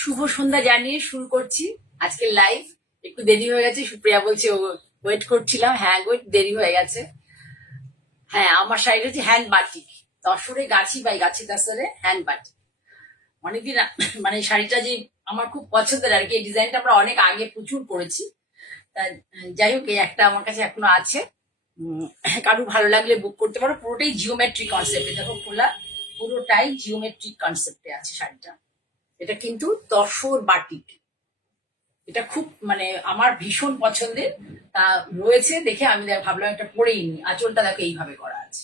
শুভ সন্ধ্যা জানিয়ে শুরু করছি আজকে লাইভ। একটু দেরি হয়ে গেছে, সুপ্রিয়া বলছে ওয়েট করছিলাম। হ্যাঁ গো, দেরি হয়ে গেছে। হ্যাঁ, আমার শাড়িটা হচ্ছে hand batik, তসরে Gachhi by Gachhi তাসরে hand batik. অনেকদিন মানে শাড়িটা যে আমার খুব পছন্দের আর কি। এই ডিজাইনটা আমরা অনেক আগে প্রচুর করেছি। তা যাই হোক, এই একটা আমার কাছে এখনো আছে। কারো ভালো লাগলে বুক করতে পারো। পুরোটাই জিওমেট্রিক কনসেপ্টে, দেখো খোলা, পুরোটাই জিওমেট্রিক কনসেপ্টে আছে শাড়িটা। এটা কিন্তু তসর বাটিক। এটা খুব মানে আমার ভীষণ পছন্দের। তা রয়েছে দেখে আমি ভাবলাম একটা পরেই নি। আঁচলটা দেখো এইভাবে করা আছে,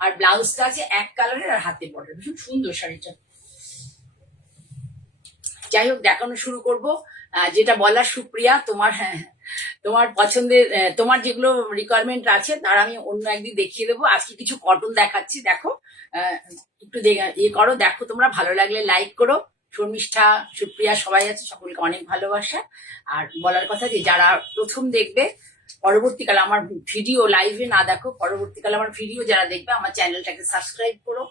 আর ব্লাউজটা আছে এক কালারের, আর হাতে বর্ডার। ভীষণ সুন্দর শাড়িটা। যাই হোক, দেখানো শুরু করব। যেটা বলার সুপ্রিয়া, তোমার তোমার পছন্দের তোমার যেগুলো রিকোয়ারমেন্ট আছে তার আমি অন্য একদিন দেখিয়ে দেবো। আজকে কিছু কটন দেখাচ্ছি, দেখো। একটু ইয়ে করো, দেখো তোমরা। ভালো লাগলে লাইক করো। শর্মিষ্ঠা, সুপ্রিয়া সবাই আছে, সকলকে অনেক ভালোবাসা। আর বলার কথা যে যারা প্রথম দেখবে, পরবর্তীকালে আমার ভিডিও লাইভে না দেখো, পরবর্তীকালে আমার ভিডিও যারা দেখবে আমার চ্যানেলটাকে সাবস্ক্রাইব করো।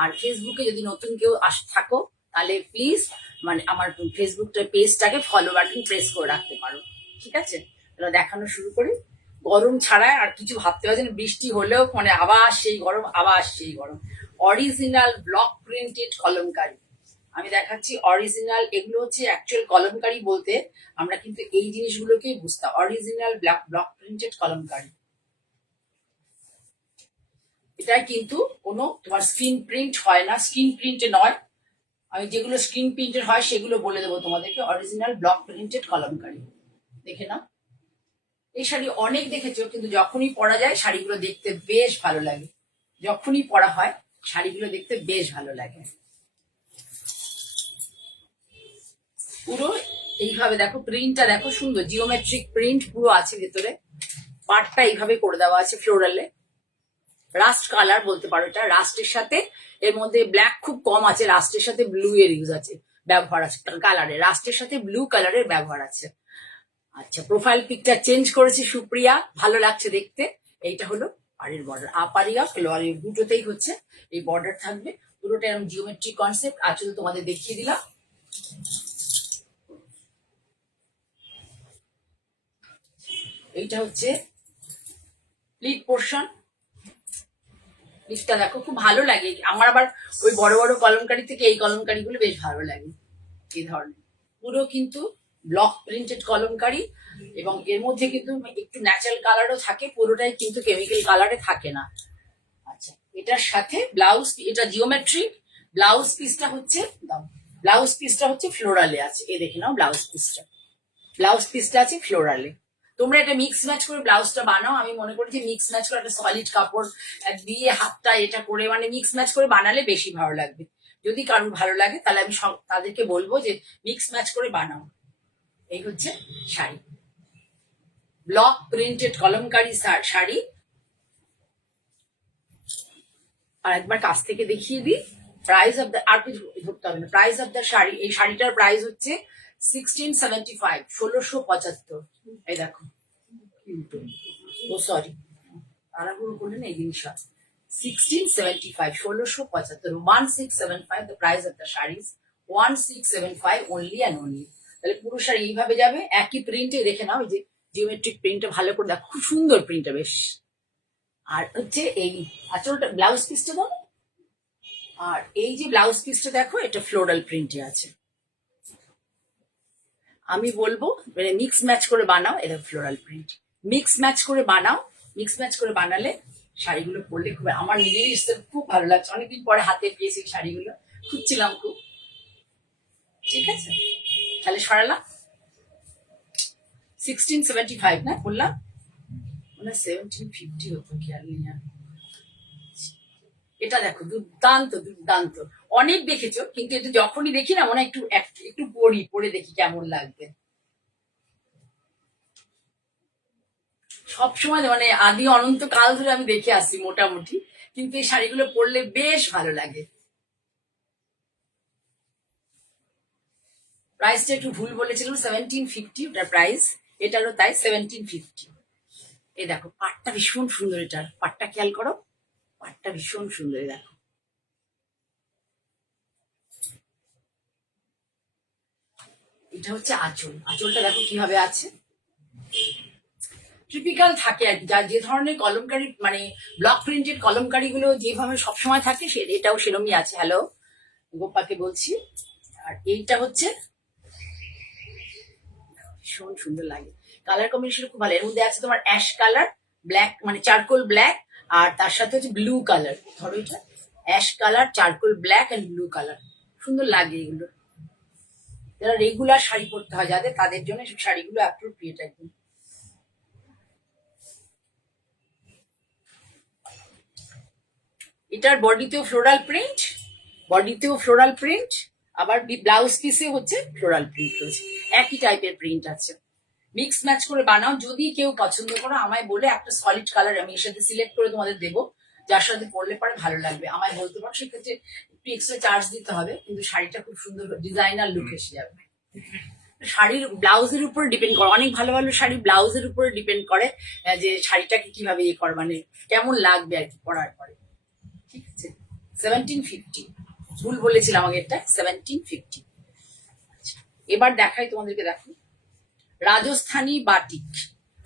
আর ফেসবুকে যদি নতুন কেউ থাকো তাহলে প্লিজ মানে আমার ফেসবুকটা পেজটাকে ফলো বাটন প্রেস করে রাখতে পারো, ঠিক আছে? তাহলে দেখানো শুরু করি। গরম ছাড়া আর কিছু ভাবতে পারছি না। বৃষ্টি হলেও মানে আবার সেই গরম, আবার সেই গরম। অরিজিনাল ব্লক প্রিন্টেড কলমকারি আমি দেখাচ্ছি। অরিজিনাল, এগুলো হচ্ছে অ্যাকচুয়াল কলমকারি বলতে আমরা কিন্তু এই জিনিসগুলোকেই বুঝতাম। Original block printed kalamkari. এটা কিন্তু কোনো তোমার স্ক্রিন প্রিন্ট হয় না, স্ক্রিন প্রিন্টে নয়। আমি যেগুলো স্ক্রিন প্রিন্টেড হয় সেগুলো বলে দেবো তোমাদেরকে। অরিজিনাল ব্লক প্রিন্টেড কলমকারি, দেখে নাও। এই শাড়ি অনেক দেখেছো, কিন্তু যখনই পরা যায় শাড়িগুলো দেখতে বেশ ভালো লাগে। যখনই পরা হয় শাড়িগুলো দেখতে বেশ ভালো লাগে। পুরো এইভাবে দেখো, প্রিন্টটা দেখো, সুন্দর জিওমেট্রিক প্রিন্ট পুরো আছে ভেতরে। পাটটা এইভাবে করে দেওয়া আছে ফ্লোরালে। রাস্ট কালার বলতে পারো এটা। রাস্টের সাথে এর মধ্যে ব্ল্যাক খুব কম আছে, রাস্টের সাথে ব্লু এর ইউজ আছে, ব্যবহার আছে কালারে। রাস্টের সাথে ব্লু কালারের ব্যবহার আছে। আচ্ছা, প্রোফাইল পিকচার চেঞ্জ করেছি সুপ্রিয়া, ভালো লাগছে দেখতে। এইটা হলো পাড়ের বর্ডার। আপারিয়া ফ্লোয়ারের দুটোতেই হচ্ছে এই বর্ডার থাকবে। পুরোটা এরকম জিওমেট্রিক কনসেপ্ট। আচল তোমাদের দেখিয়ে দিলাম। এইটা হচ্ছে প্লিট পোর্শন। প্লিটটা দেখো, খুব ভালো লাগে আমার। আবার ওই বড় বড় কলমকারি থেকে এই কলমকারি গুলো বেশ ভালো লাগে, এই ধরনের। পুরো কিন্তু ব্লক প্রিন্টেড কলমকারি, এবং এর মধ্যে কিন্তু একটু ন্যাচারাল কালারও থাকে, পুরোটাই কিন্তু কেমিক্যাল কালারে থাকে না। আচ্ছা, এটার সাথে ব্লাউজ, এটা জিওমেট্রিক। ব্লাউজ পিসটা হচ্ছে ব্লাউজ পিসটা হচ্ছে ফ্লোরালে আছে। এ দেখে নাও, ব্লাউজ পিসটা আছে ফ্লোরালে। তোমরা এটা মিক্স ম্যাচ করে ব্লাউজটা বানাও। আমি মনে করি যে মিক্স ম্যাচ করে একটা সলিড কাপড় দিয়ে হাতটা এটা করে মানে মিক্স ম্যাচ করে বানালে বেশি ভালো লাগবে। যদি কারোর ভালো লাগে তাহলে আমি তাদেরকে বলবো যে মিক্স ম্যাচ করে বানাও। এই হচ্ছে শাড়ি, ব্লক প্রিন্টেড কলমকারি শাড়ি। আর একবার কাছ থেকে দেখিয়ে দিই। প্রাইস অফ দ্য, আর কিছু ধরতে হবে না। প্রাইস অফ দ্য শাড়ি, এই শাড়িটার প্রাইস হচ্ছে 1675, 1675। এই দেখো, ও সরি, তাড়াহুড়ো করলে না এই জিনিস হয়। 1675, 1675, 1675 the price of the sarees, 1675 only and only। তাহলে পুরো শাড়ি এইভাবে যাবে, একই প্রিন্টে। দেখে নাও, এই যে জিওমেট্রিক প্রিন্টটা ভালো করে দেখো, খুব সুন্দর প্রিন্টটা বেশ। আর হচ্ছে এই আঁচলটা, ব্লাউজ পিসটা দাও। আর এই যে ব্লাউজ পিসটা দেখো, এটা ফ্লোরাল প্রিন্টে আছে। আমি বলবো মানে মিক্স ম্যাচ করে বানাও। এটা ফ্লোরাল প্রিন্ট, মিক্স ম্যাচ করে বানাও। মিক্স ম্যাচ করে বানালে শাড়িগুলো পরলে খুব, আমার নিজেরই খুব ভালো লাগছে। অনেকদিন পরে হাতে পেয়েছি শাড়িগুলো, খুঁজছিলাম খুব। ঠিক আছে, তাহলে সরালাম। 1675 না বললাম, মানে 1750 হতো, খেয়াল নেই। এটা দেখো, দুর্দান্ত দুর্দান্ত। অনেক দেখেছো, কিন্তু এটা যখনই দেখি না মনে একটু একটু পরে দেখি কেমন লাগবে। সবসময় মানে আদি অনন্ত কাল ধরে আমি দেখে আসছি মোটামুটি, কিন্তু এই শাড়িগুলো পরলে বেশ ভালো লাগে। প্রাইসটা একটু ভুল বলেছিলাম, 1750 ওটার প্রাইস। এটারও তাই 1750। এই দেখো, পাটটা ভীষণ সুন্দর। এটার পাটটা খেয়াল করো, পাটটা ভীষণ সুন্দর। দেখো, এটা হচ্ছে আঁচল, আঁচলটা দেখো কিভাবে আছে, টিপিক্যাল থাকে আর কি, যা যে ধরনের কলমকারি মানে ব্লক প্রিন্টেড কলমকারি গুলো যেভাবে সবসময় থাকে এটাও সেরমই আছে। হ্যালো গোপাকে বলছি। আর এইটা হচ্ছে ভীষণ সুন্দর লাগে, কালার কম্বিনেশন খুব ভালো। এর মধ্যে আছে তোমার অ্যাশ কালার, ব্ল্যাক মানে চারকোল ব্ল্যাক, আর তার সাথে হচ্ছে ব্লু কালার। ধরো এটা ash colour, charcoal black and blue colour, সুন্দর লাগে এগুলো। যারা রেগুলার শাড়ি পরতে হয় যাদের, তাদের জন্য সব শাড়িগুলো অ্যাপ্রোপ্রিয়েট একদম। এটার বডিতেও ফ্লোরাল প্রিন্ট, বডিতেও ফ্লোরাল প্রিন্ট, আবার ব্লাউজ পিসে হচ্ছে ফ্লোরাল প্রিন্ট রয়েছে, একই টাইপের প্রিন্ট আছে। মিক্স ম্যাচ করে বানাও, যদি কেউ পছন্দ করো আমায় বলে একটা সলিড কালার আমি এর সাথে সিলেক্ট করে তোমাদের দেবো, যার সাথে পরলে পরে ভালো লাগবে আমায় বলতে পারো। সেক্ষেত্রে একটু এক্সট্রা চার্জ দিতে হবে, কিন্তু শাড়িটা খুব সুন্দর ডিজাইনার লুক এসে যাবে। শাড়ির ব্লাউজের উপর ডিপেন্ড করে, অনেক ভালো ভালো শাড়ি ব্লাউজের উপর ডিপেন্ড করে যে শাড়িটাকে কিভাবে ইয়ে করে, মানে কেমন লাগবে আর কি পরার পরে। ঠিক আছে, 1750, ভুল বলেছিলাম আমাকে, এটা 1750। এবার দেখাই তোমাদেরকে, দেখো রাজস্থানী বাটিক,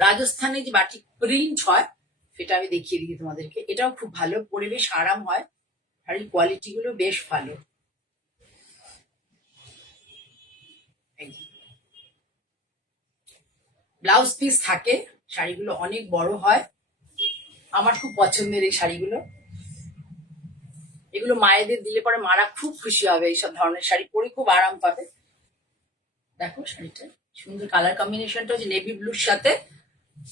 রাজস্থানে যে বাটিক প্রিন্ট হয় সেটা আমি দেখিয়ে দিই তোমাদেরকে। এটাও খুব ভালো, পরে বেশ আরাম হয়, শাড়ির কোয়ালিটি গুলো বেশ ভালো। ব্লাউজ পিস থাকে, শাড়িগুলো অনেক বড় হয়, আমার খুব পছন্দের এই শাড়িগুলো। এগুলো মায়েদের দিলে পরে মারা খুব খুশি হবে, এইসব ধরনের শাড়ি পরে খুব আরাম পাবে। দেখো শাড়িটা সুন্দর, কালার কম্বিনেশনটা হচ্ছে নেভি ব্লুর সাথে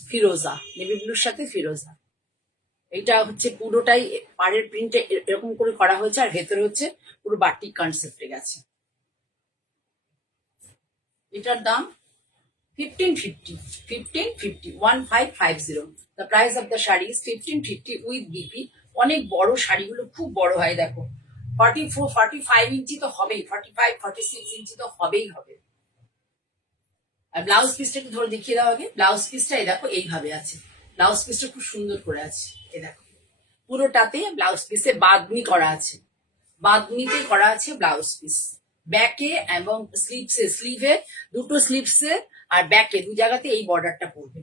ফিরোজা, নেভি ব্লুর সাথে ফিরোজা। এইটা হচ্ছে পুরোটাই পাড়ের প্রিন্টে এরকম করে করা হয়েছে, আর ভেতরে হচ্ছে পুরো বাটিক কনসেপ্টে গেছে। এটার দাম 1550, 1550, 1550। The price of the sari is 1550 with BP. অনেক বড় শাড়িগুলো খুব বড় হয়, দেখো 44 45 ইঞ্চি তো হবেই, 45 46 ইঞ্চি তো হবেই হবে। আর ব্লাউজ পিসটা একটু ধরে দেখিয়ে দাও আগে, ব্লাউজ পিসটা এই দেখো এইভাবে আছে, ব্লাউজ পিসটা খুব সুন্দর করে আছে। এই দেখো পুরোটাতে ব্লাউজ পিসে বাঁধনি করা আছে, বাঁধনিতে করা আছে ব্লাউজ পিস, ব্যাকে এবং স্লিভসে, স্লিভে দুটো স্লিভসে আর ব্যাকে দু জায়গাতে এই বর্ডারটা পড়বে।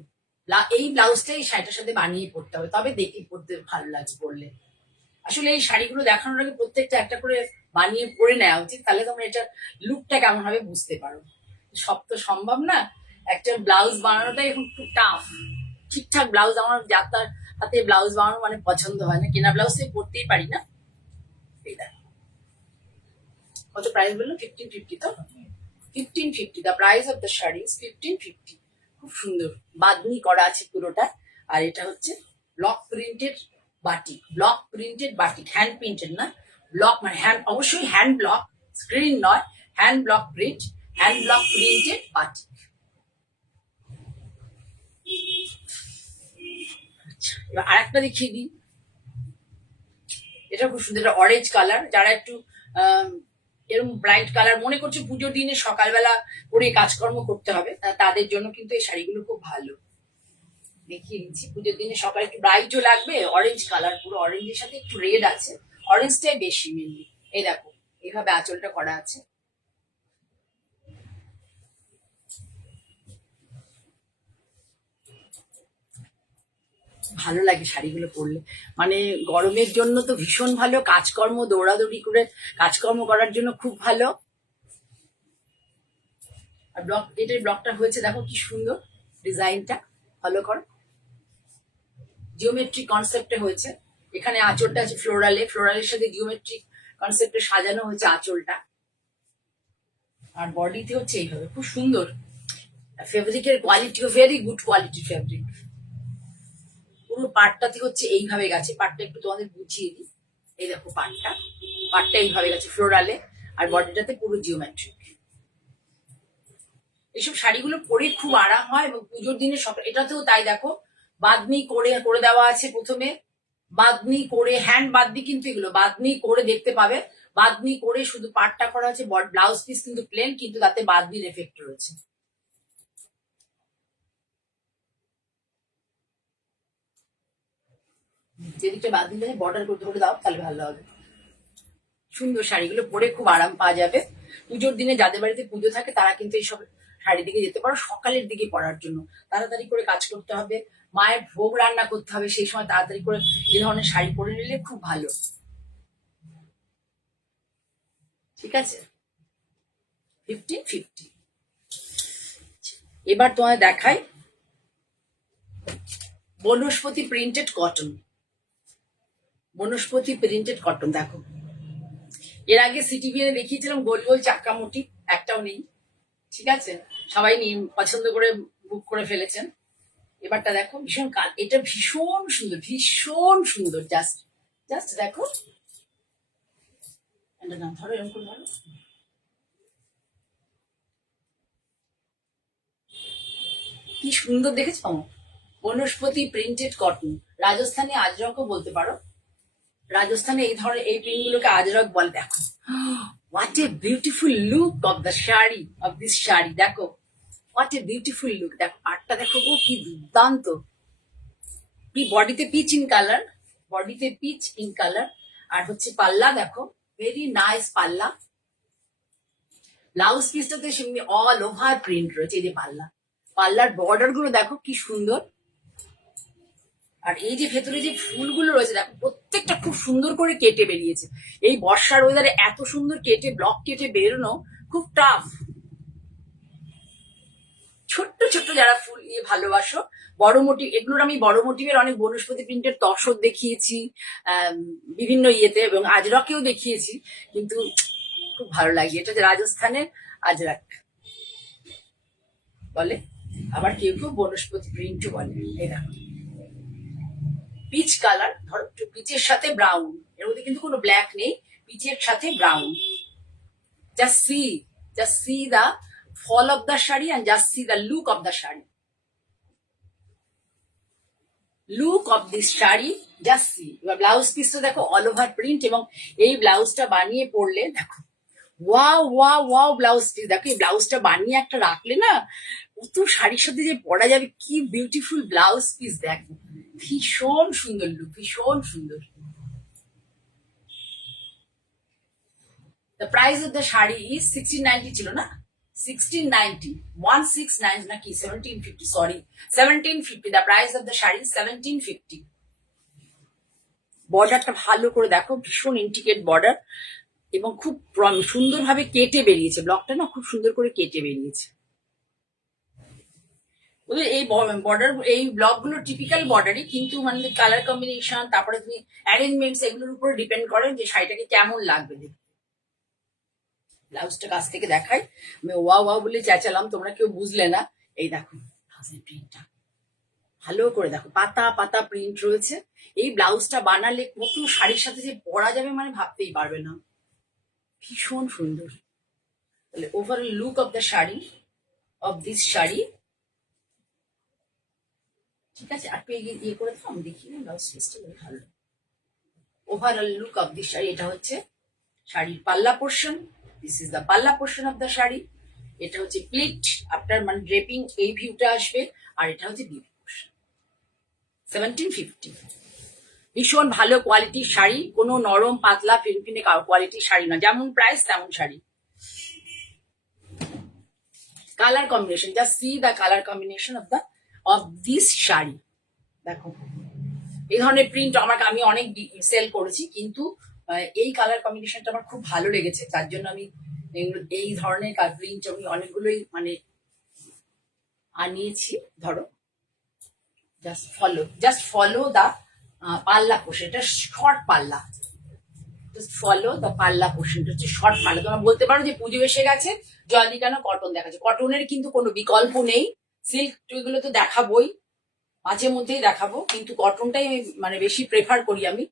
এই ব্লাউজটা এই শাড়িটার সাথে বানিয়ে পড়তে হবে, তবে দেখে পড়তে ভালো লাগবে পরলে। আসলে এই শাড়িগুলো দেখানোর আগে প্রত্যেকটা একটা করে বানিয়ে পরে নেওয়া উচিত, তাহলে তোমরা এটার লুকটা কেমন হবে বুঝতে পারো। সব তো সম্ভব না, একটা ব্লাউজ বানানোটাই এখন খুব টাফ। ঠিকঠাক ব্লাউজ আমার যাতার হাতে ব্লাউজ বানানো মানে পছন্দ হয় না, কেনা ব্লাউজ থেকে পরতেই পারি না। এই দেখো কত প্রাইস বললো, 1550 তো, 1550। The price of the sari is 1550। খুব সুন্দর বাঁধনি করা আছে পুরোটা। আর এটা হচ্ছে block printed batik, block printed batik, hand printed না, ব্লক মানে হ্যান্ড, অবশ্যই হ্যান্ড ব্লক, স্ক্রিন নয়, hand block print, hand block printed batik. এবার আরেকটা দেখিয়ে দিই, এটা খুব সুন্দর, এটা অরেঞ্জ কালার। যারা একটু এরকম ব্রাইট কালার মনে করছে পুজোর দিনে সকালবেলা পরে কাজকর্ম করতে হবে, তাদের জন্য কিন্তু এই শাড়িগুলো খুব ভালো। দেখিয়ে দিচ্ছি, পুজোর দিনে সকালে একটু ব্রাইটও লাগবে, অরেঞ্জ কালার, পুরো অরেঞ্জের সাথে একটু রেড আছে, অরেঞ্জটাই বেশি মেনলি। এই দেখো এইভাবে আঁচলটা করা আছে, ভালো লাগে শাড়িগুলো পরলে, মানে গরমের জন্য তো ভীষণ ভালো, কাজকর্ম দৌড়াদৌড়ি করে কাজকর্ম করার জন্য খুব ভালো। আর ব্লক, এটার ব্লকটা হয়েছে দেখো কি সুন্দর ডিজাইনটা, ফলো করো, জিওমেট্রিক কনসেপ্টে হয়েছে। এখানে আঁচলটা আছে ফ্লোরালে, ফ্লোরালের সাথে জিওমেট্রিক কনসেপ্টে সাজানো হয়েছে আঁচলটা। আর বডিতে হচ্ছে এইভাবে, খুব সুন্দর। ফেব্রিকের কোয়ালিটিও ভেরি গুড কোয়ালিটি ফেব্রিক। পুরো পাটটাতে হচ্ছে এইভাবে গেছে, পাটটা একটু তোমাদের বুঝিয়ে দিই। এই দেখো পাটটা, পাটটা এইভাবে গেছে ফ্লোরালে, আর বডিটাতে পুরো জিওমেট্রিক। এইসব শাড়িগুলো পরে খুব আরাম হয়, এবং পুজোর দিনে সকাল, এটাতেও তাই দেখো বাঁধনি করে করে দেওয়া আছে প্রথমে, বাঁধনি করে, হ্যান্ড বাঁধনি, কিন্তু এগুলো বাঁধনি করে দেখতে পাবে, বাঁধনি করে শুধু পাটটা করা আছে, ব্লাউজ পিস কিন্তু প্লেন, কিন্তু তাতে বাঁধনির এফেক্ট রয়েছে। যেদিকটা বাঁধনি বর্ডার করতে করে দাও তাহলে ভালো হবে। সুন্দর শাড়িগুলো পরে খুব আরাম পাওয়া যাবে। পুজোর দিনে যাদের বাড়িতে পুজো থাকে তারা কিন্তু এইসব শাড়ি দিকে যেতে পারো, সকালের দিকে পরার জন্য। তাড়াতাড়ি করে কাজ করতে হবে, মায়ের ভোগ রান্না করতে হবে, সেই সময় তাড়াতাড়ি করে এই ধরনের শাড়ি পরে নিলে খুব ভালো। ঠিক আছে, 1550। এবার তোমায় দেখাই বনস্পতি প্রিন্টেড কটন। বনস্পতি প্রিন্টেড কটন দেখো, এর আগে সিটি বিয়ে দেখিয়েছিলাম গোল গোল চাক্কা মুটি, একটাও নেই। ঠিক আছে, সবাই পছন্দ করে বুক করে ফেলেছেন। এবারটা দেখো, ভীষণ এটা ভীষণ সুন্দর, ভীষণ সুন্দর। জাস্ট জাস্ট দেখো, ধরো এরকম করে ধরো, কি সুন্দর দেখেছ। বনস্পতি প্রিন্টেড কটন, রাজস্থানী আজরকও বলতে পারো। রাজস্থানে এই ধরনের এই প্রিন্ট গুলোকে আজরক বলে। দেখো, what a beautiful look of the sari, of this sari. দেখো হোয়াট এ বিউটিফুল লুক, দেখো পাটটা দেখো গো, কি দুর্দান্ত। বডিতে পিচ ইন কালার, বডিতে পিচ ইন কালার। আর হচ্ছে পাল্লা দেখো, ভেরি নাইস পাল্লা। ব্লাউজ পিসটাতে সেমনি অল ওভার প্রিন্ট রয়েছে। এই যে পাল্লা, পাল্লার বর্ডার গুলো দেখো কি সুন্দর। আর এই যে ভেতরে যে ফুলগুলো রয়েছে দেখো, প্রত্যেকটা খুব সুন্দর করে কেটে বেরিয়েছে। এই বর্ষার ওয়েদারে এত সুন্দর কেটে ব্লক কেটে বেরোনো খুব টাফ। ছোট্ট ছোট্ট যারা ফুল নিয়ে ভালোবাসো, বড় মোটিভ, এগুলোর আমি বড় মোটিভের অনেক বনস্পতি প্রিন্টের তসর দেখিয়েছি বিভিন্ন ইয়েতে, এবং আজরকেও দেখিয়েছি, কিন্তু খুব ভালো লাগে। এটা যে রাজস্থানের আজরাক বলে, আবার কেউ কেউ বনস্পতি প্রিন্টও বলে। এই দেখো পিচ কালার, ধরো পিচের সাথে ব্রাউন, এর মধ্যে কিন্তু কোনো ব্ল্যাক নেই, পিচের সাথে brown. Just see the fall of the sari and just see the look of the sari, look of this sari, just see. এবার ব্লাউজ পিসটা দেখো অল ওভার প্রিন্ট, এবং এই ব্লাউজটা বানিয়ে পরলে দেখো, wow wow wow blouse piece. দেখো এই ব্লাউজটা বানিয়ে একটা রাখলে না, কত শাড়ির সাথে যে পরা যাবে, কি বিউটিফুল ব্লাউজ পিস। দেখো ভীষণ সুন্দর লুক, ভীষণ সুন্দর। The price of the sari is 1690 ছিল না, 1690, 169 নাকি 1750, sorry 1750। The price of the sari 1750। বর্ডারটা ভালো করে দেখো, ভীষণ ইন্টিকেট বর্ডার, এবং খুব সুন্দরভাবে কেটে বেরিয়েছে। ব্লকটা না খুব সুন্দর করে কেটে বেরিয়েছে। ওদের এই বর্ডার, এই ব্লক গুলো টিপিক্যাল বর্ডারই, কিন্তু মানে কালার কম্বিনেশন, তারপরে তুমি অ্যারেঞ্জমেন্টস, এগুলোর উপর ডিপেন্ড করে যে শাড়িটাকে কেমন লাগবে দেখতে। ব্লাউজটা কাছ থেকে দেখাই, আমি ওয়া ওয়া বলে চেঁচালাম, তোমরা কেউ বুঝলে না। এই দেখো প্রিন্টটা ভালো করে দেখো, পাতা পাতা প্রিন্ট রয়েছে। এই ব্লাউজটা বানালে কত শাড়ির সাথে যে পরা যাবে মানে ভাবতেই পারবে না, ভীষণ সুন্দর। তাহলে overall look of the sari, of this sari. ঠিক আছে, আর ইয়ে করে দাও, আমি দেখি না ব্লাউজ পিসটা ভালো। Overall look of this sari, এটা হচ্ছে শাড়ির পাল্লা পোর্শন। দিস ইজ দ্য পাল্লা পোর্শন অফ দ্য শাড়ি। এটা হচ্ছে প্লিট, আপনার মানে ড্রেপিং এই ভিউটা আসবে, আর এটা হচ্ছে বিবি পোর্শন। 1750। ভীষণ ভালো কোয়ালিটির শাড়ি, কোনো নরম পাতলা ফিনফিনে কোয়ালিটির শাড়ি না, যেমন প্রাইস তেমন sari. Colour combination, just see the colour combination of this sari. দেখো এই ধরনের প্রিন্ট আমি অনেক সেল করেছি, কিন্তু এই কালার কম্বিনেশনটা আমার খুব ভালো লেগেছে, তার জন্য আমি এই ধরনের প্রিন্ট আমি অনেকগুলোই মানে আনিয়েছি। ধরো জাস্ট ফলো দা পাল্লা পোর্শন, এটা শর্ট পাল্লা, জাস্ট ফলো দা পাল্লা পোর্শনটা হচ্ছে শর্ট পাল্লা। তোমরা বলতে পারো যে পুজো এসে গেছে, জলদি কেন কটন দেখাচ্ছে, কটনের কিন্তু কোনো বিকল্প নেই। সিল্ক এগুলো তো দেখাবোই, মাঝে মধ্যেই দেখাবো, কিন্তু কটনটাই মানে বেশি প্রেফার করি আমি।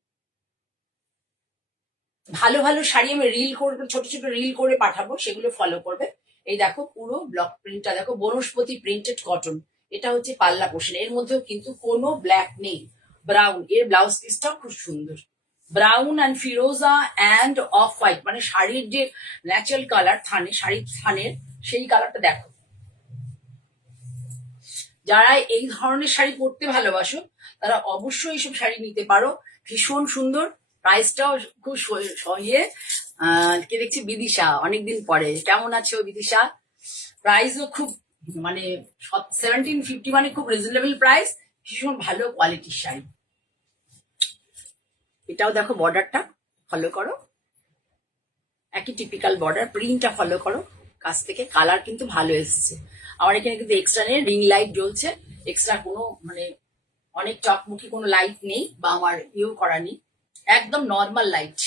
ভালো ভালো শাড়ি আমি রিল করে, ছোট ছোট রিল করে পাঠাবো, সেগুলো ফলো করবে। এই দেখো পুরো ব্লক প্রিন্টটা দেখো, বনস্পতি প্রিন্টেড কটন। এটা হচ্ছে পাল্লা পোর্শন, এর মধ্যেও কিন্তু কোনো ব্ল্যাক নেই, ব্রাউন। এর ব্লাউজ পিসটাও খুব সুন্দর, brown and Firoza and off white, মানে শাড়ির যে ন্যাচারাল কালার থানে, শাড়ির থানের সেই কালারটা দেখো। যারা এই ধরনের শাড়ি পরতে ভালোবাসো তারা অবশ্যই এইসব শাড়ি নিতে পারো, ভীষণ সুন্দর। প্রাইসটাও খুব ইয়ে, কে দেখছি? বিদিশা, অনেকদিন পরে। কেমন আছো বিদিশা? প্রাইসও খুব, মানে 1750, মানে খুব রিজনেবল প্রাইস, ভীষণ ভালো কোয়ালিটির শাড়ি। এটাও দেখো, বর্ডারটা ফলো করো, একই টিপিক্যাল বর্ডার, প্রিন্টটা ফলো করো কাছ থেকে। কালার কিন্তু ভালো এসছে। আমার এখানে কিন্তু এক্সট্রা নেই, রিং লাইট জ্বলছে, এক্সট্রা কোনো মানে অনেক চকমুখী কোনো লাইট নেই, বা আমার ইয়েও করা নেই, একদম নর্মাল লাইট।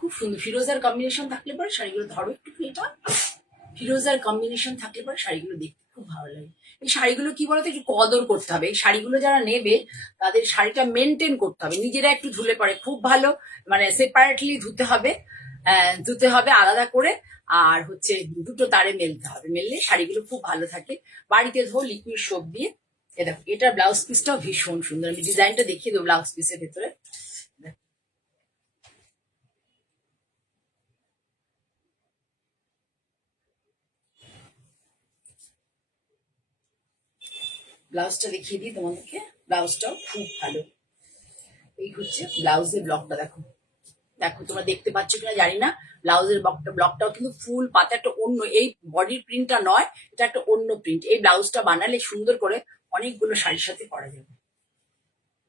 খুব সুন্দর ফিরোজার কম্বিনেশন থাকলে পরে শাড়িগুলো, ধরো একটু এটা, ফিরোজার কম্বিনেশন থাকলে পরে শাড়িগুলো দেখতে খুব ভালো লাগে। এই শাড়িগুলো কি বলতো, একটু কদর করতে হবে। এই শাড়িগুলো যারা নেবে তাদের শাড়িটা মেনটেন করতে হবে, নিজেরা একটু ধুলে পরে খুব ভালো, মানে সেপারেটলি ধুতে হবে, ধুতে হবে আলাদা করে। আর হচ্ছে দুটো তারে মেলতে হবে, মেললে শাড়িগুলো খুব ভালো থাকে। বাড়িতে ধো লিকুইড সোপ দিয়ে। এ দেখো, এটার ব্লাউজ পিসটাও ভীষণ সুন্দর, আমি ডিজাইনটা দেখিয়ে দেবো ব্লাউজ পিসের ভেতরে। ব্লাউজটা দেখিয়ে দিই তোমাদেরকে, ব্লাউজটাও খুব ভালো। এই হচ্ছে ব্লাউজের ব্লকটা, দেখো দেখো তোমরা দেখতে পাচ্ছ কিনা জানি না। ব্লাউজের ব্লকটাও কিন্তু ফুল পাতা, একটা অন্য, এই বডির প্রিন্টটা নয়, এটা একটা অন্য প্রিন্ট। এই ব্লাউজটা বানালে সুন্দর করে অনেকগুলো শাড়ির সাথে পরা যাবে।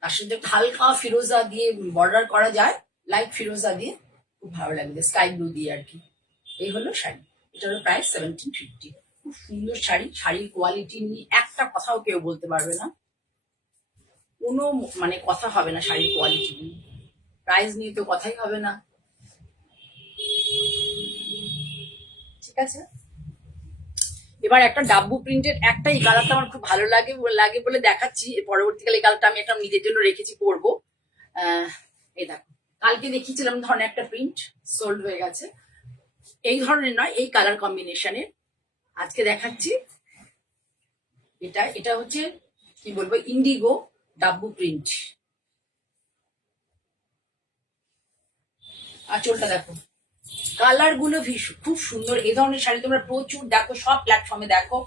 তার সাথে হালকা ফিরোজা দিয়ে বর্ডার করা যায়, লাইট ফিরোজা দিয়ে, খুব ভালো লাগবে, স্কাই ব্লু দিয়ে আর কি। এই হলো শাড়ি, এটা হলো প্রাইস 1750। খুব সুন্দর শাড়ি, শাড়ির কোয়ালিটি নিয়ে একটা কথাও কেউ বলতে পারবে না, কোনো মানে কথা হবে না শাড়ির কোয়ালিটি নিয়ে। প্রাইস নিয়ে তো কথাই হবে না, ঠিক আছে। এবার একটা ডাব্বু প্রিন্টের একটা, এই কালারটা আমার খুব ভালো লাগে লাগে বলে দেখাচ্ছি। পরবর্তীকালে এই কালারটা আমি একটা নিজের জন্য রেখেছি, পরবো। এই দেখো, কালকে দেখিয়েছিলাম ধরনের একটা প্রিন্ট, সোল্ড হয়ে গেছে। এই ধরনের নয়, এই কালার কম্বিনেশনের আজকে দেখাচ্ছি। এটা এটা হচ্ছে কি বলবো, ইন্ডিগো ডাব্বু প্রিন্ট। আঁচলটা দেখো, কালার গুলো খুব সুন্দর। এই ধরনের শাড়ি তোমরা প্রচুর দেখো, সব প্ল্যাটফর্মে দেখো,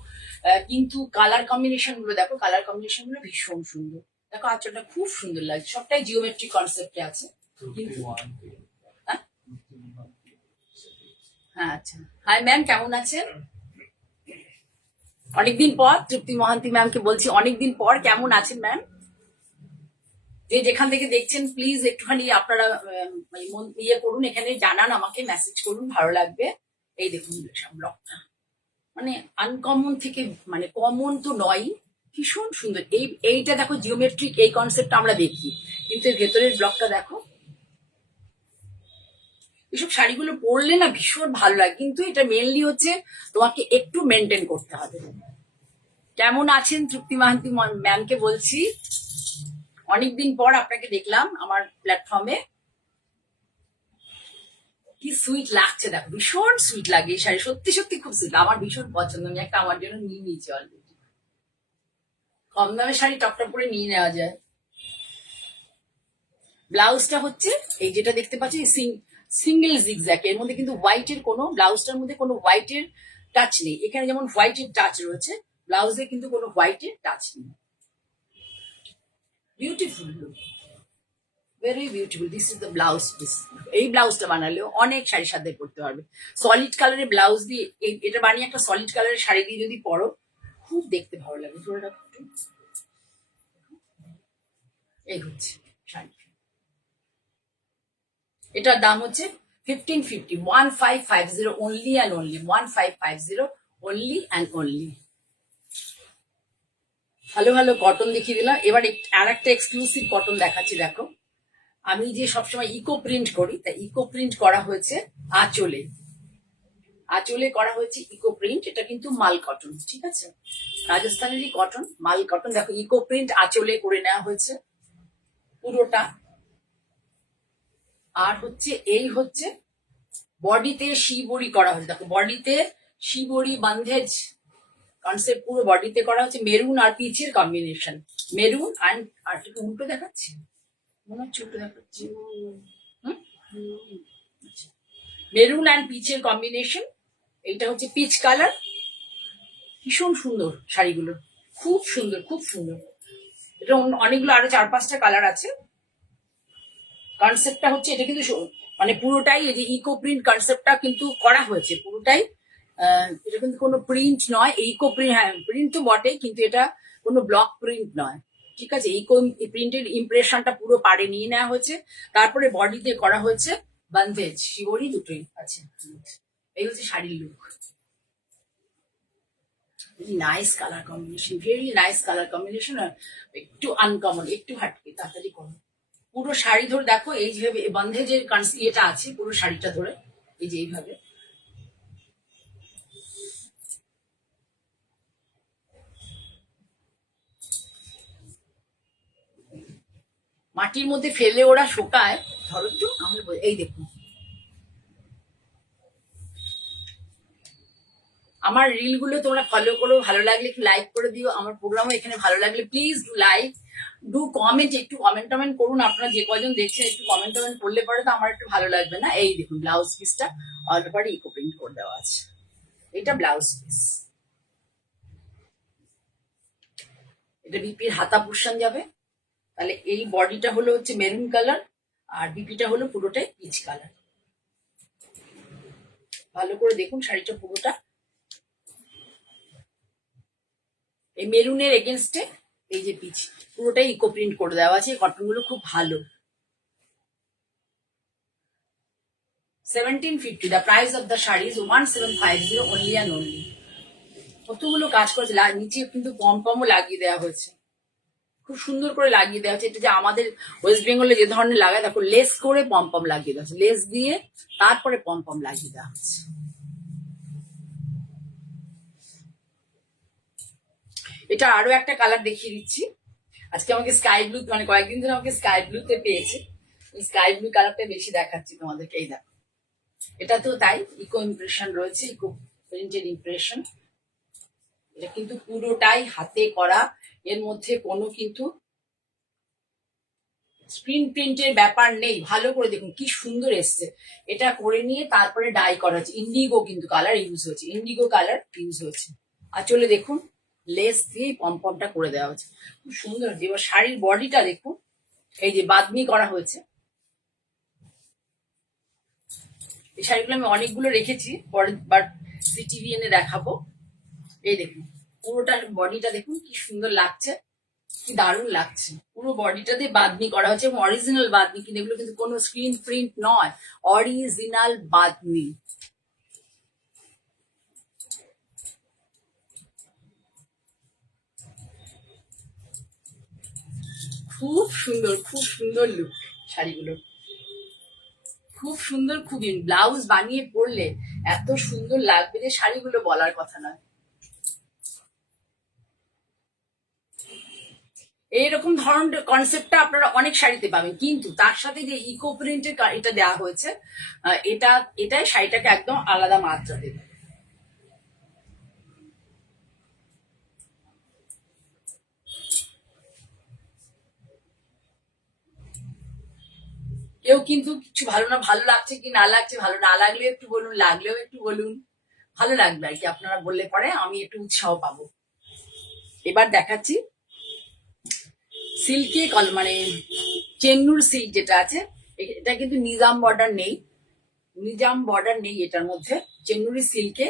কিন্তু কালার কম্বিনেশন গুলো দেখো, কালার কম্বিনেশন গুলো ভীষণ সুন্দর। দেখো আঁচলটা খুব সুন্দর লাগছে, সবটাই জিওমেট্রিক কনসেপ্টে আছে কিন্তু। হ্যাঁ, হ্যাঁ, আচ্ছা। হাই ম্যাম, কেমন আছেন? অনেকদিন পর, তৃপ্তি মহান্তি ম্যামকে বলছি, অনেকদিন পর কেমন আছেন ম্যাম? যে যেখান থেকে দেখছেন প্লিজ একটুখানি আপনারা ইয়ে করুন, এখানে জানান, আমাকে মেসেজ করুন, ভালো লাগবে। এই দেখুন ব্লগটা, মানে আনকমন থেকে, মানে কমন তো নয়, ভীষণ সুন্দর। এইটা দেখো, জিওমেট্রিক এই কনসেপ্ট আমরা দেখি, কিন্তু এর ভেতরের ব্লকটা দেখো। এসব শাড়িগুলো পরলে না ভীষণ ভালো লাগে, কিন্তু এটা মেনলি হচ্ছে তোমাকে একটু মেনটেন করতে হবে। কেমন আছেন তৃপ্তি মাহান্তি ম্যামকে বলছি, অনেকদিন পর আপনাকে দেখলাম আমার প্ল্যাটফর্মে। কি সুইট লাগছে দেখো, ভীষণ সুইট লাগে এই শাড়ি, সত্যি সত্যি খুব সুইট, আমার ভীষণ পছন্দ। আমি একটা আমার জন্য নিয়ে নিয়েছি অলরেডি। কম দামের শাড়ি টপটপ করে নিয়ে নেওয়া যায়। ব্লাউজটা হচ্ছে এই যেটা দেখতে পাচ্ছি, সিঙ্গেল জিগজ্যাক, এর মধ্যে কিন্তু হোয়াইটের কোনো, ব্লাউজটার মধ্যে কোনো হোয়াইটের টাচ নেই। এখানে যেমন হোয়াইটের টাচ রয়েছে, ব্লাউজে কিন্তু কোনো হোয়াইটের টাচ নেই। Beautiful look, very beautiful. This is the blouse piece. এই ব্লাউজটা বানালেও অনেক শাড়ির সাথে পরতে পারবে। সলিড কালারের ব্লাউজ দিয়ে এটা বানিয়ে একটা সলিড কালারের শাড়ি দিয়ে যদি পরো, খুব দেখতে ভালো লাগে। এই হচ্ছে শাড়ি, এটার দাম হচ্ছে 1550, 1550 only and only, 1550 only and only. ভালো ভালো কটন দেখিয়ে দিলাম। এবার আর একটা এক্সক্লুসিভ কটন দেখাচ্ছি, দেখো। আমি যে সবসময় ইকো প্রিন্ট করি, তা ইকো প্রিন্ট করা হয়েছে আঁচলে, আঁচলে করা হয়েছে ইকো প্রিন্ট। এটা কিন্তু মাল কটন, ঠিক আছে, রাজস্থানেরই কটন, মাল কটন। দেখো ইকো প্রিন্ট আঁচলে করে নেওয়া হয়েছে পুরোটা। আর হচ্ছে এই হচ্ছে বডিতে শিবরি করা হয়েছে, দেখো বডিতে শিবরি বান্ধেজ কনসেপ্ট পুরো বডিতে করা হচ্ছে। মেরুন আর পিচের কম্বিনেশন, মেরুন আর উল্টো দেখাচ্ছি, মনে হচ্ছে উল্টো দেখাচ্ছি। মেরুন অ্যান্ড পিচের কম্বিনেশন, এইটা হচ্ছে পিচ কালার। ভীষণ সুন্দর শাড়িগুলো, খুব সুন্দর খুব সুন্দর। এটা অনেকগুলো আরো 4-5টা কালার আছে। কনসেপ্টটা হচ্ছে এটা কিন্তু মানে পুরোটাই এই যে ইকো প্রিন্ট কনসেপ্টটা কিন্তু করা হয়েছে পুরোটাই। এটা কিন্তু কোনো প্রিন্ট নয়, ইকো প্রিন্ট, হ্যাঁ প্রিন্ট তো বটেই, কিন্তু এটা কোনো ব্লক প্রিন্ট নয়, ঠিক আছে। ইকো প্রিন্টের ইমপ্রেশনটা পুরো পাড়ে নিয়ে নেওয়া হয়েছে, তারপরে বডিতে করা হয়েছে বন্ধেজ, শিবরি দুটোই আছে। এই হচ্ছে শাড়ির look. Nice colour combination, very nice colour combination, একটু আনকমন, একটু হাটকে, তাড়াতাড়ি করো। পুরো শাড়ি ধরে দেখো এই যেভাবে বন্ধেজের ইয়েটা আছে পুরো শাড়িটা ধরে, এই যে এইভাবে। মাটির মধ্যে ফেলে ওরা শোকায়, ধরো একটু আমাদের এই দেখুন। আমার রিল গুলো তোমরা ফলো করো, ভালো লাগলে একটু লাইক করে দিও। আমার প্রোগ্রামও এখানে ভালো লাগলে please do like, do comment, একটু কমেন্ট টমেন্ট করুন। আপনারা যে কজন দেখছেন একটু কমেন্ট টমেন্ট করলে পরে তো আমার একটু ভালো লাগবে না। এই দেখুন ব্লাউজ পিসটা অল ওভার ইকো প্রিন্ট করে দেওয়া আছে, এটা ব্লাউজ পিস। এটা বিপির হাতা পোর্শন যাবে, তাহলে এই বডিটা হলো হচ্ছে মেরুন কালার, আর বিপিটা হলো পুরোটাই পিচ কালার। ভালো করে দেখুন শাড়িটা পুরোটা এই মেরুনের এগেনস্টে এই যে পিচ, পুরোটাই ইকো প্রিন্ট করে দেওয়া আছে। কটন গুলো খুব ভালো। 1750, the price of the sari is 1750 only and only। কতগুলো কাজ করেছে, নিচে কিন্তু পম পমও লাগিয়ে দেওয়া হয়েছে, খুব সুন্দর করে লাগিয়ে দেওয়া হচ্ছে। এটা যে আমাদের ওয়েস্ট বেঙ্গলে যে ধরনের লাগায়, দেখো লেস করে পম পম লাগিয়ে দেওয়া হচ্ছে, লেস দিয়ে তারপরে পম পম লাগিয়ে দেওয়া হচ্ছে। এটা আরো একটা কালার দেখিয়ে দিচ্ছি। আজকে আমাকে স্কাই ব্লু, মানে কয়েকদিন ধরে আমাকে স্কাই ব্লুতে পেয়েছে, স্কাই ব্লু কালারটা বেশি দেখাচ্ছি তোমাদেরকে। এই দেখো, এটা তো তাই ইকো ইমপ্রেশন রয়েছে, ইকো প্রিন্টের ইমপ্রেশন। এটা কিন্তু পুরোটাই হাতে করা, এর মধ্যে কোনো কিন্তু স্ক্রিন প্রিন্টের ব্যাপার নেই। ভালো করে দেখুন কি সুন্দর এসছে। এটা করে নিয়ে তারপরে ডাই করা হচ্ছে, ইন্ডিগো কিন্তু কালার ইউজ হয়েছে, ইন্ডিগো কালার ইউজ হয়েছে। আর চলে দেখুন লেস দিয়ে পমপমটা করে দেওয়া হচ্ছে, খুব সুন্দর। এবার শাড়ির বডিটা দেখুন, এই যে বাদনি করা হয়েছে। এই শাড়িগুলো আমি অনেকগুলো রেখেছি, পরে বাট সিটিভি এনে দেখাবো। এই দেখুন পুরোটা বডিটা দেখুন কি সুন্দর লাগছে, কি দারুণ লাগছে। পুরো বডিটাতে বাদনি করা হচ্ছে, এবং অরিজিনাল বাদনি, কিন্তু এগুলো কিন্তু কোনো স্ক্রিন প্রিন্ট নয়, অরিজিনাল বাদনি। খুব সুন্দর, খুব সুন্দর লুক শাড়িগুলো, খুব সুন্দর। খুবই ব্লাউজ বানিয়ে পরলে এত সুন্দর লাগবে যে শাড়িগুলো বলার কথা নয়। এইরকম ধরনের কনসেপ্টটা আপনারা অনেক শাড়িতে পাবেন, কিন্তু তার সাথে যে ইকো প্রিন্টের এটা দেওয়া হয়েছে, এটাই শাড়িটাকে একদম আলাদা মাত্রা দেবে। কেউ কিন্তু কিছু ভালো না, ভালো লাগছে কি না লাগছে, ভালো না লাগলেও একটু বলুন, লাগলেও একটু বলুন, ভালো লাগবে আর কি। আপনারা বললে পরে আমি একটু উৎসাহ পাবো। এবার দেখাচ্ছি সিল্কে মানে চেন্নুর সিল্ক যেটা আছে, এটা কিন্তু নিজাম বর্ডার নেই, নিজাম বর্ডার নেই এটার মধ্যে। চেন্নুরি সিল্কে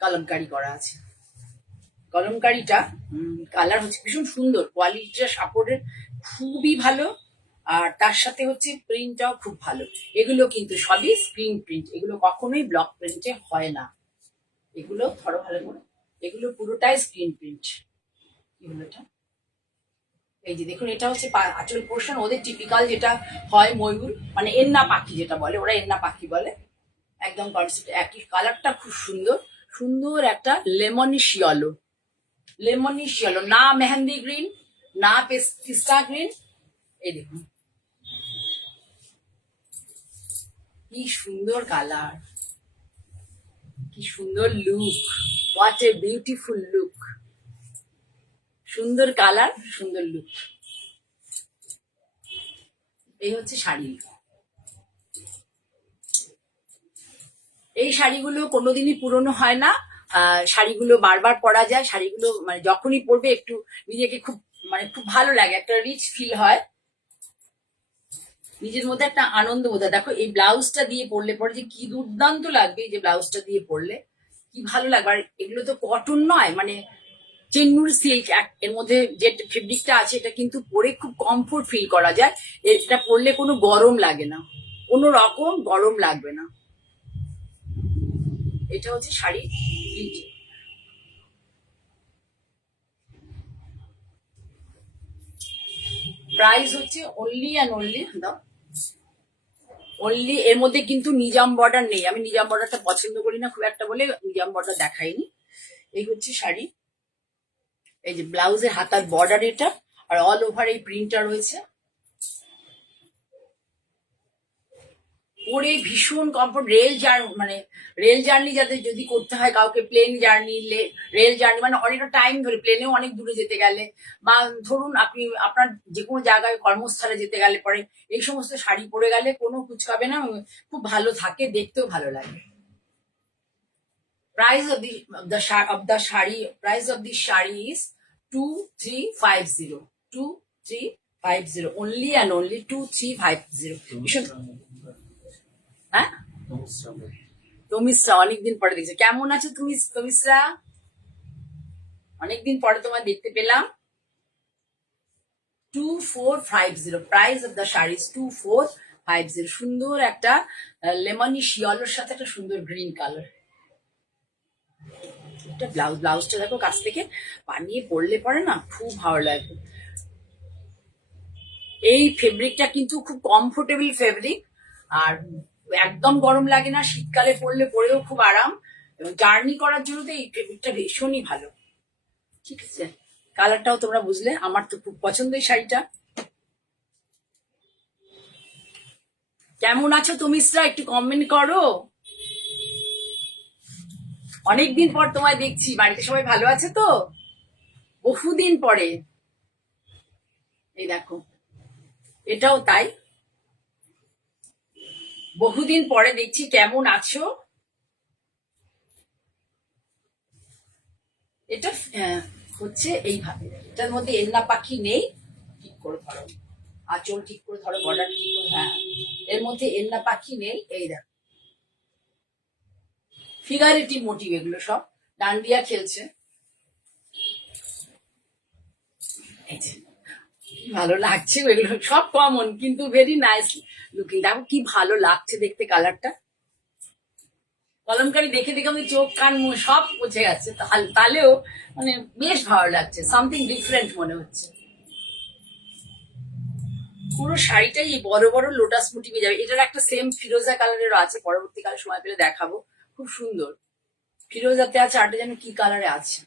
কলমকারি করা আছে। কলমকারিটা কালার হচ্ছে ভীষণ সুন্দর, কোয়ালিটিটা সাপোর্টের খুবই ভালো, আর তার সাথে হচ্ছে প্রিন্টটাও খুব ভালো। এগুলো কিন্তু সবই স্ক্রিন প্রিন্ট, এগুলো কখনোই ব্লক প্রিন্টে হয় না। এগুলো ধরো ভালো করে, এগুলো পুরোটাই স্ক্রিন প্রিন্ট। এগুলোটা এই যে দেখুন, এটা হচ্ছে আঁচল পোর্শন, ওদের টিপিক্যাল যেটা হয় ময়ূর, মানে এন্না পাখি যেটা বলে, ওরা এন্না পাখি বলে। একদম কনসেপ্ট একই, কালারটা খুব সুন্দর, সুন্দর একটা লেমনিশ ইয়েলো, লেমনিশ ইয়েলো, না মেহেন্দি গ্রিন, না পিস্তা গ্রিন। এই দেখুন কি সুন্দর কালার, কি সুন্দর look, what a beautiful look. সুন্দর কালার, সুন্দর লুক। এই হচ্ছে শাড়ি। এই শাড়িগুলো কোনোদিনই পুরনো হয় না, শাড়িগুলো বারবার পরা যায়। শাড়িগুলো মানে যখনই পরবে একটু নিজেকে খুব, মানে খুব ভালো লাগে, একটা রিচ ফিল হয়। নিজের মধ্যে একটা আনন্দ বোধ হয়। দেখো এই ব্লাউজটা দিয়ে পরলে পরে যে কি দুর্দান্ত লাগবে, এই যে ব্লাউজটা দিয়ে পরলে কি ভালো লাগবে। আর এগুলো তো কটন নয়, মানে চেন্নুর সিল্ক, এর মধ্যে যে ফেব্রিকটা আছে এটা কিন্তু পরে খুব কমফোর্ট ফিল করা যায়। এটা পরলে কোনো গরম লাগে না, কোনো রকম গরম লাগবে না। এটা হচ্ছে শাড়ি। প্রাইস হচ্ছে অনলি অ্যান্ড অনলি অনলি, এর মধ্যে কিন্তু নিজাম বর্ডার নেই। আমি নিজাম বর্ডারটা পছন্দ করি না খুব একটা বলে নিজাম বর্ডার দেখাইনি। এই হচ্ছে শাড়ি, এই যে ব্লাউজের হাতার বর্ডার এটা, আর অল ওভার এই প্রিন্টটা রয়েছে। পরে ভীষণ কমফোর্ট। মানে রেল জার্নি যাদের যদি করতে হয় কাউকে, প্লেন জার্নি, রেল জার্নি মানে অনেকটা টাইম ধরে, প্লেনেও অনেক দূরে যেতে গেলে, বা ধরুন আপনি আপনার যে কোনো জায়গায় কর্মস্থলে যেতে গেলে পরে এই সমস্ত শাড়ি পরে গেলে কোনো কুচকাবে না, খুব ভালো থাকে, দেখতেও ভালো লাগে। Price of the shari, price of the shari is 2350. 2350 only and only 2350. হ্যাঁ, তমিশ্রা অনেকদিন পরে দেখছি। কেমন আছো তুমি তমিশ্রা? অনেকদিন পরে তোমার দেখতে পেলাম। 2450, প্রাইস অফ দ্য শাড়ি 2450। সুন্দর একটা লেমনি শিয়লের সাথে একটা সুন্দর গ্রিন কালার। এটা ব্লাউজটা দেখো কাছ থেকে বানিয়ে পরলে পরে না খুব ভালো লাগবে। এই ফেব্রিকটা কিন্তু খুব কমফোর্টেবল ফেব্রিক, আর একদম গরম লাগে না, শীতকালে পরলে পরেও খুব আরাম, এবং জার্নি করার জন্য তো এই ফেব্রিকটা ভীষণই ভালো। ঠিক আছে, কালারটাও তোমরা বুঝলে, আমার তো খুব পছন্দ এই শাড়িটা। কেমন আছো তমিশ্রা, একটু কমেন্ট করো। অনেকদিন পর তোমায় দেখছি, বাড়িতে সবাই ভালো আছে তো? বহুদিন পরে। এই দেখো, এটাও তাই, বহুদিন পরে দেখছি। কেমন আছো? এটা হচ্ছে এইভাবে, এটার মধ্যে এন্না পাখি নেই। ঠিক করে ধরো, আঁচল ঠিক করে ধরো, বর্ডার ঠিক করে, হ্যাঁ, এর মধ্যে এন্না পাখি নেই। এই দেখো, ফিগারেটিভ মোটিভ, এগুলো সব ডান্ডিয়া খেলছে। এই যে ভালো লাগছে, এগুলো সব কমন কিন্তু ভেরি নাইস লুকিং। দেখো কি ভালো লাগছে দেখতে কালারটা। কলমকারি দেখে দেখে আমি চোখ কান সব মুছে গেছে, তাহলেও মানে বেশ ভালো লাগছে, সামথিং ডিফারেন্ট মনে হচ্ছে। পুরো শাড়িটাই বড় বড় লোটাস মোটিভে যাবে। এটার একটা সেম ফিরোজা কালারেরও আছে, পরবর্তীকালে সময় পেলে দেখাবো, খুব সুন্দর। ফিরোজাতে আছে, আরটা যেন কি কালারে আছে।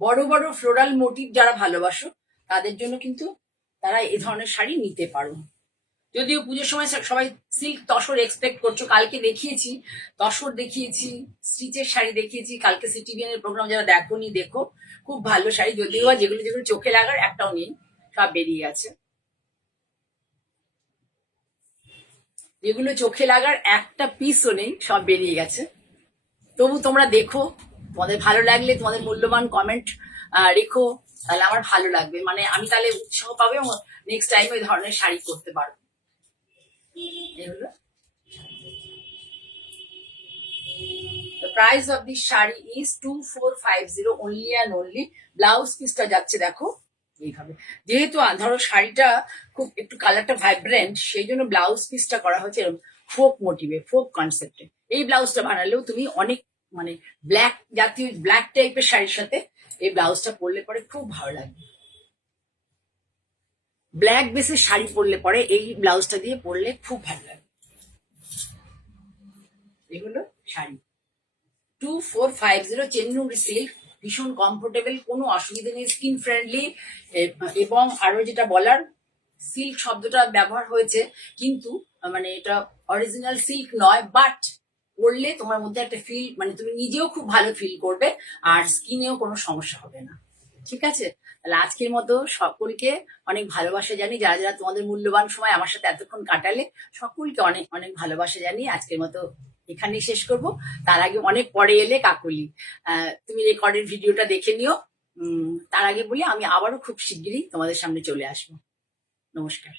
বড় বড় ফ্লোরাল মোটিভ যারা ভালোবাসো তাদের জন্য কিন্তু তারা এই ধরনের শাড়ি নিতে পারো। যদিও পুজোর সময় সবাই সিল্ক তসর এক্সপেক্ট করছো, কালকে দেখিয়েছি তসর, দেখিয়েছি স্টিচের শাড়ি, দেখিয়েছি কালকে সিটিভিএন এর প্রোগ্রাম, যারা দেখোনি দেখো, খুব ভালো শাড়ি। যদিও যেগুলো যেগুলো চোখে লাগার একটাও নেই, সব বেরিয়ে গেছে। যেগুলো চোখে লাগার একটা পিসও নেই, সব বেরিয়ে গেছে। তবু তোমরা দেখো, তোমাদের ভালো লাগলে তোমাদের মূল্যবান কমেন্ট রেখো, তাহলে আমার ভালো লাগবে, মানে আমি তাহলে উৎসাহ পাবো এবং নেক্সট টাইম ওই ধরনের শাড়ি করতে পারবো। The price of this sari is 2450 only and only। Blouse পিসটা যাচ্ছে দেখো এইভাবে, যেহেতু ধরো শাড়িটা খুব একটু কালারটা ভাইব্রেন্ট, সেই জন্য ব্লাউজ পিসটা করা হচ্ছে এরকম ফোক মোটিভে, ফোক কনসেপ্টে। এই ব্লাউজটা বানালেও তুমি অনেক মানে ব্ল্যাক জাতীয়, ব্ল্যাক টাইপের শাড়ির সাথে এই ব্লাউজটা পরলে পরে খুব ভালো লাগবে। ব্ল্যাক বেসের শাড়ি পরলে পরে এই ব্লাউজটা দিয়ে পরলে খুব ভালো লাগবে। এগুলো শাড়ি 2450 চেন্নুর সিল্ক, ভীষণ কমফোর্টেবল, কোনো অসুবিধা নেই, স্কিন ফ্রেন্ডলি। এবং আরো যেটা বলার, সিল্ক শব্দটা ব্যবহার হয়েছে কিন্তু মানে এটা অরিজিনাল সিল্ক নয়, বাট পরলে তোমার মধ্যে একটা ফিল, মানে তুমি নিজেও খুব ভালো ফিল করবে, আর স্কিনেও কোনো সমস্যা হবে না। ঠিক আছে, তাহলে আজকের মতো সকলকে অনেক ভালোবাসা জানি, যারা যারা তোমাদের মূল্যবান সময় আমার সাথে এতক্ষণ কাটালে, সকলকে অনেক অনেক ভালোবাসা জানি। আজকের মতো এখানেই শেষ করব। তার আগে অনেক পরে এলে কাকুলি, তুমি রেকর্ডের ভিডিওটা দেখে নিও। তার আগে বলি আমি আবারও খুব শিগগিরই তোমাদের সামনে চলে আসবো। নমস্কার।